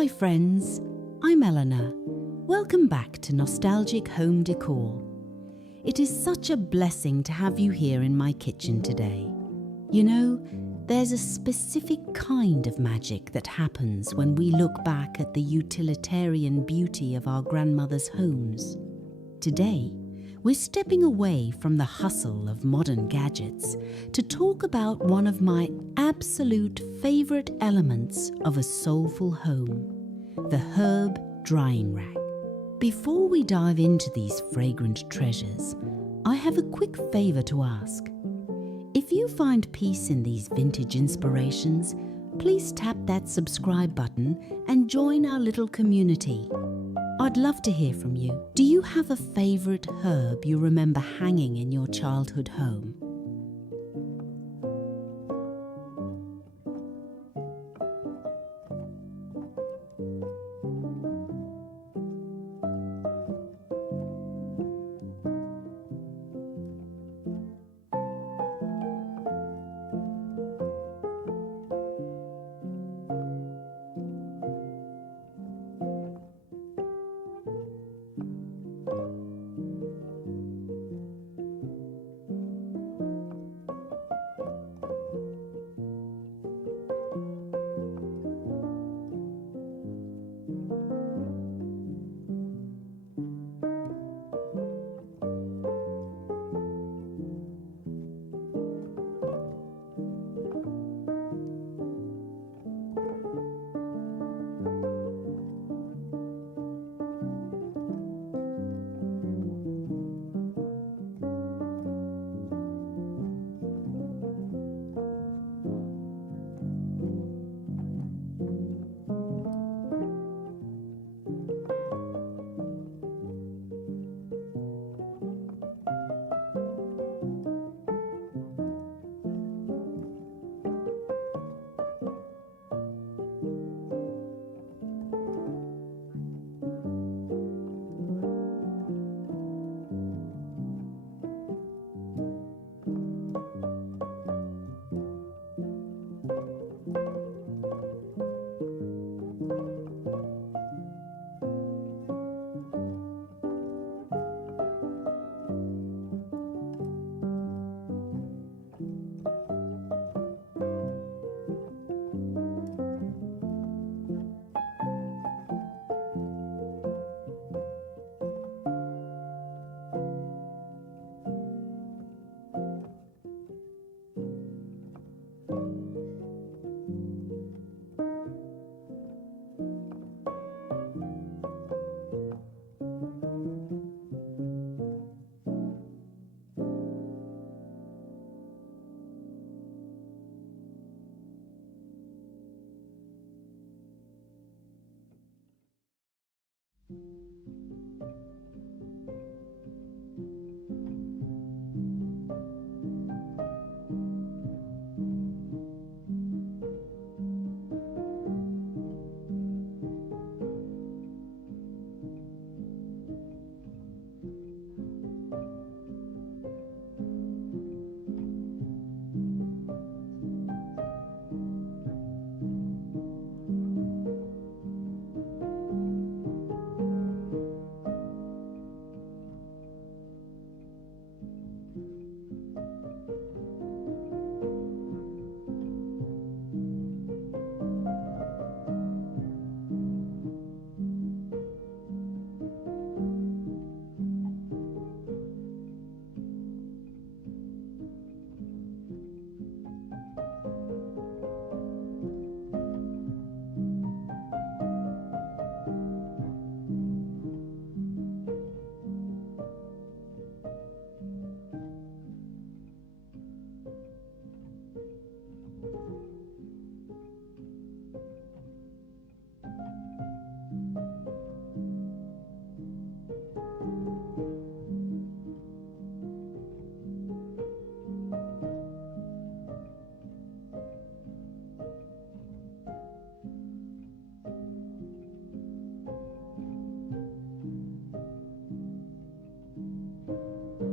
Hi friends, I'm Eleanor. Welcome back to Nostalgic Home Decor. It is such a blessing to have you here in my kitchen today. You know, there's a specific kind of magic that happens when we look back at the utilitarian beauty of our grandmothers' homes. Today, we're stepping away from the hustle of modern gadgets to talk about one of my absolute favorite elements of a soulful home, the herb drying rack. Before we dive into these fragrant treasures, I have a quick favor to ask. If you find peace in these vintage inspirations, please tap that subscribe button and join our little community. I'd love to hear from you. Do you have a favorite herb you remember hanging in your childhood home?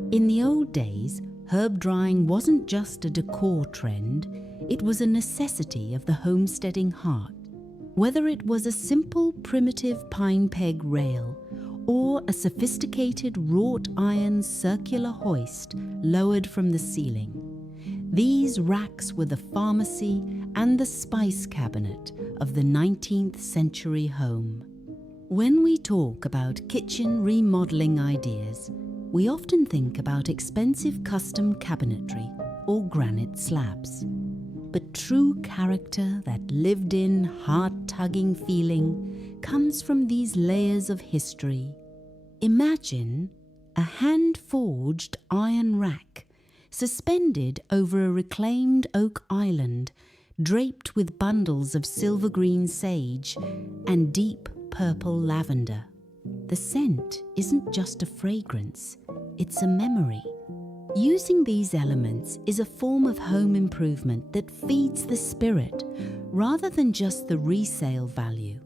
In the old days, herb drying wasn't just a decor trend, it was a necessity of the homesteading heart. Whether it was a simple primitive pine peg rail or a sophisticated wrought iron circular hoist lowered from the ceiling, these racks were the pharmacy and the spice cabinet of the 19th century home. When we talk about kitchen remodeling ideas, we often think about expensive custom cabinetry or granite slabs. But true character, that lived-in, heart-tugging feeling, comes from these layers of history. Imagine a hand-forged iron rack suspended over a reclaimed oak island, draped with bundles of silver-green sage and deep purple lavender. The scent isn't just a fragrance, it's a memory. Using these elements is a form of home improvement that feeds the spirit rather than just the resale value.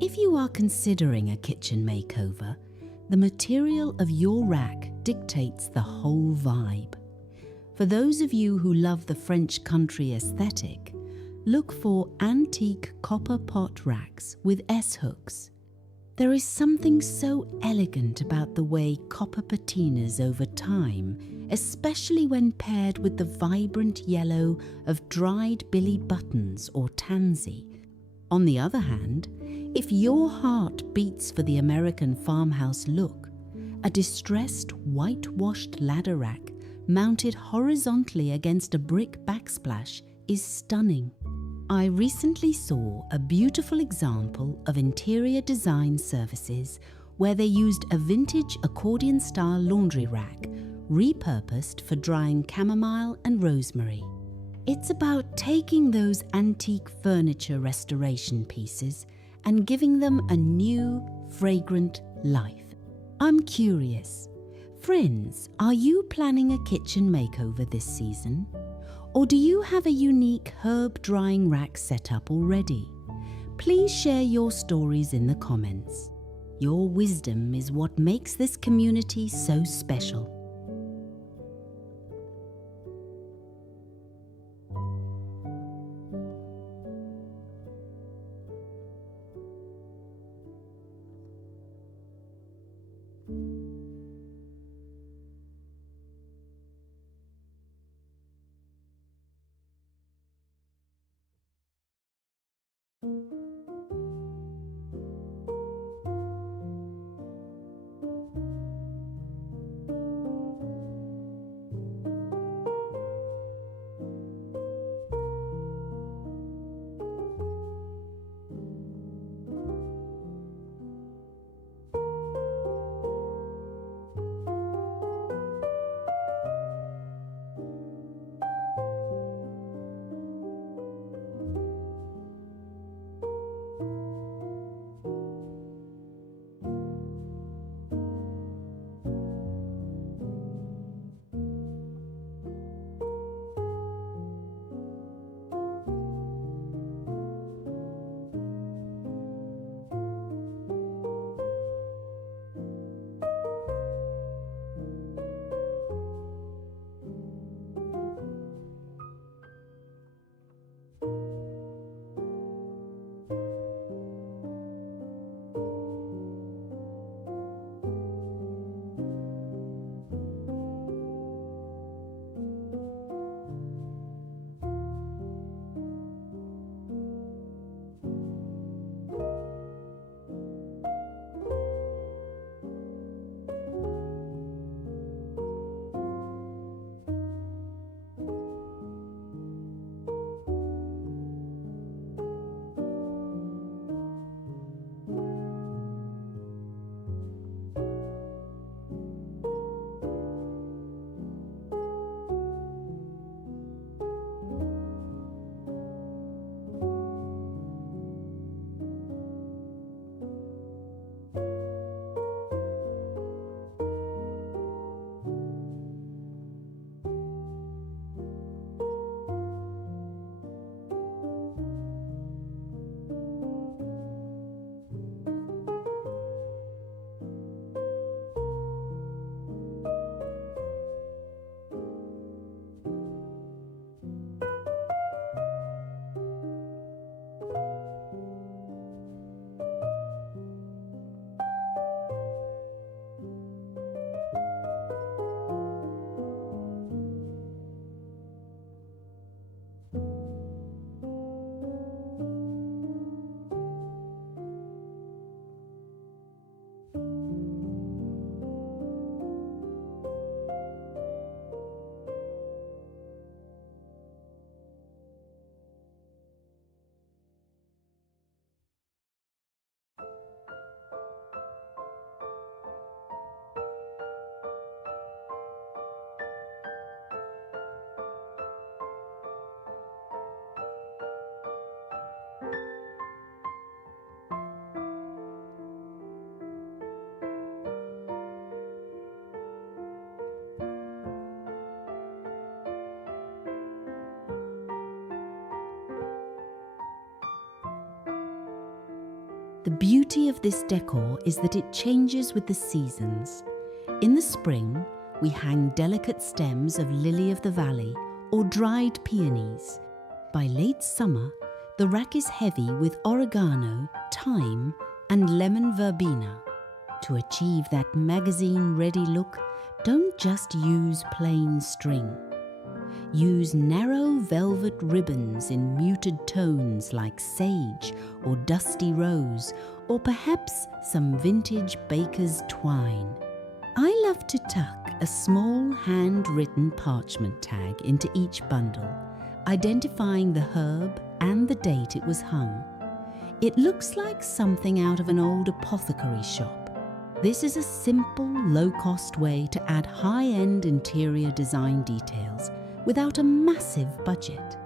If you are considering a kitchen makeover, the material of your rack dictates the whole vibe. For those of you who love the French country aesthetic, look for antique copper pot racks with S-hooks. There is something so elegant about the way copper patinas over time, especially when paired with the vibrant yellow of dried billy buttons or tansy. On the other hand, if your heart beats for the American farmhouse look, a distressed whitewashed ladder rack mounted horizontally against a brick backsplash is stunning. I recently saw a beautiful example of interior design services where they used a vintage accordion-style laundry rack repurposed for drying chamomile and rosemary. It's about taking those antique furniture restoration pieces and giving them a new, fragrant life. I'm curious, friends, are you planning a kitchen makeover this season? Or do you have a unique herb drying rack set up already? Please share your stories in the comments. Your wisdom is what makes this community so special. The beauty of this decor is that it changes with the seasons. In the spring, we hang delicate stems of lily of the valley or dried peonies. By late summer, the rack is heavy with oregano, thyme, and lemon verbena. To achieve that magazine-ready look, don't just use plain string. Use narrow velvet ribbons in muted tones like sage or dusty rose, or perhaps some vintage baker's twine. I love to tuck a small handwritten parchment tag into each bundle, identifying the herb and the date it was hung. It looks like something out of an old apothecary shop. This is a simple, low-cost way to add high-end interior design details without a massive budget.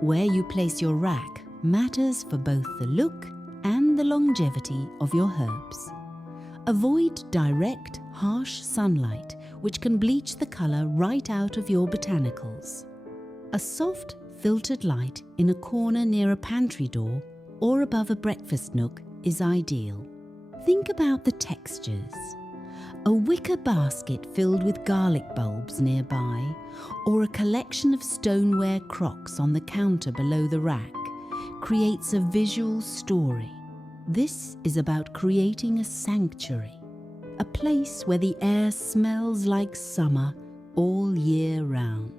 Where you place your rack matters for both the look and the longevity of your herbs. Avoid direct, harsh sunlight, which can bleach the colour right out of your botanicals. A soft, filtered light in a corner near a pantry door or above a breakfast nook is ideal. Think about the textures. A wicker basket filled with garlic bulbs nearby, or a collection of stoneware crocks on the counter below the rack, creates a visual story. This is about creating a sanctuary, a place where the air smells like summer all year round.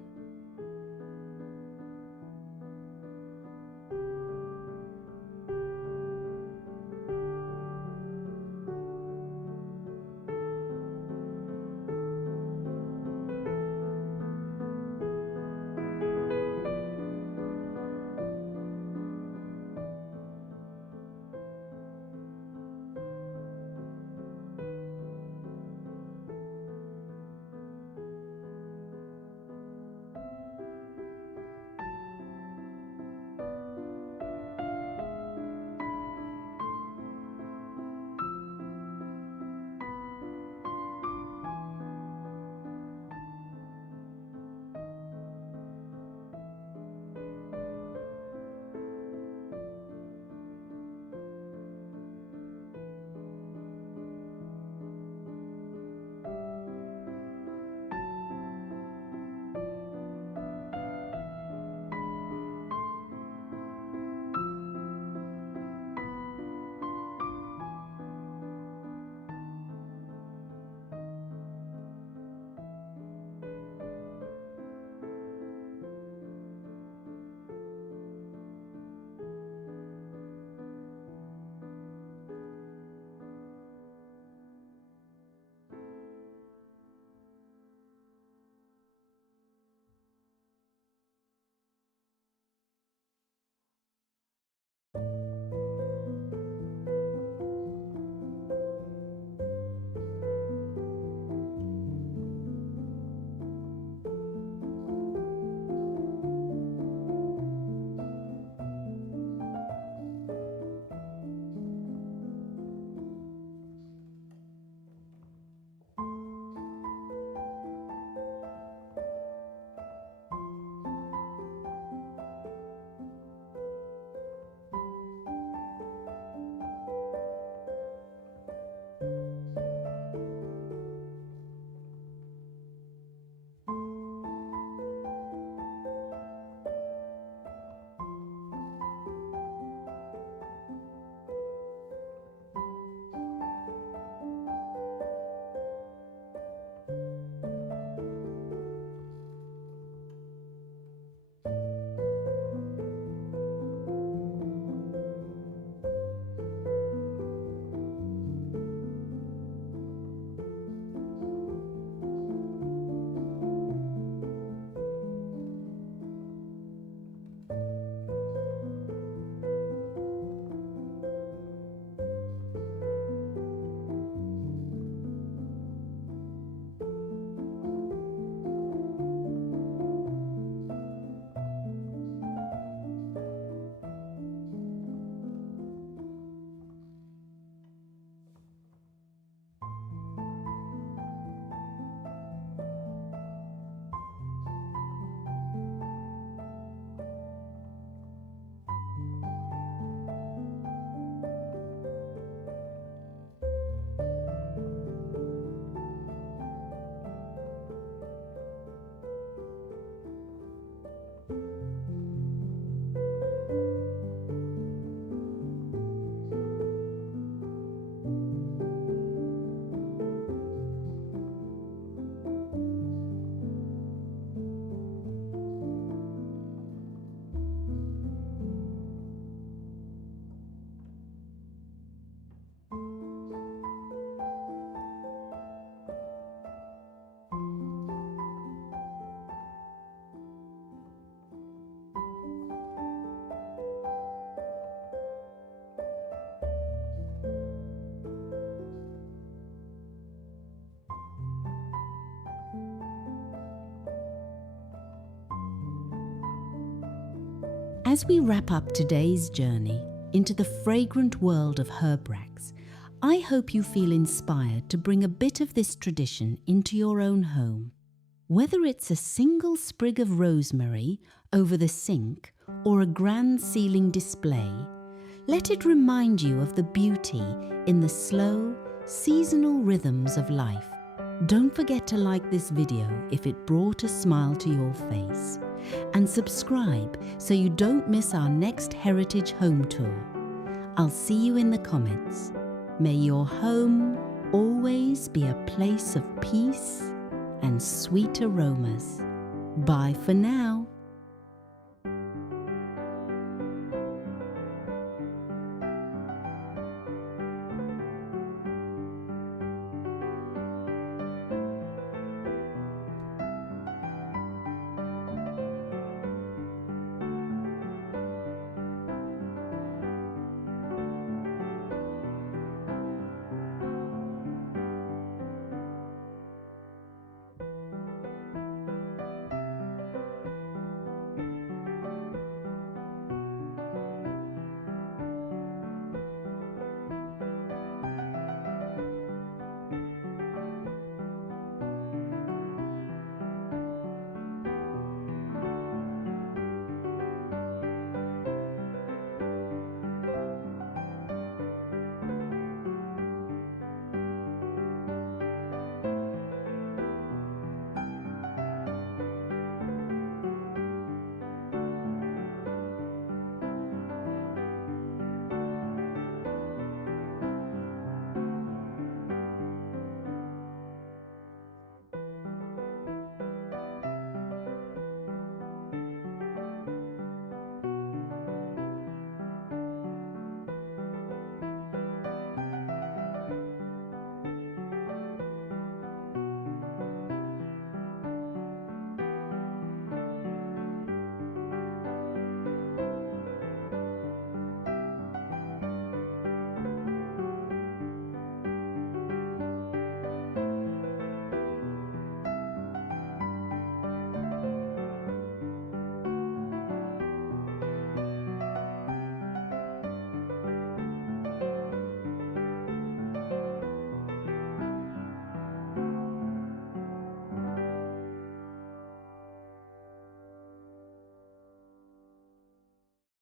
As we wrap up today's journey, into the fragrant world of herbrex, I hope you feel inspired to bring a bit of this tradition into your own home. Whether it's a single sprig of rosemary over the sink or a grand ceiling display, let it remind you of the beauty in the slow, seasonal rhythms of life. Don't forget to like this video if it brought a smile to your face, and subscribe so you don't miss our next heritage home tour. I'll see you in the comments. May your home always be a place of peace and sweet aromas. Bye for now.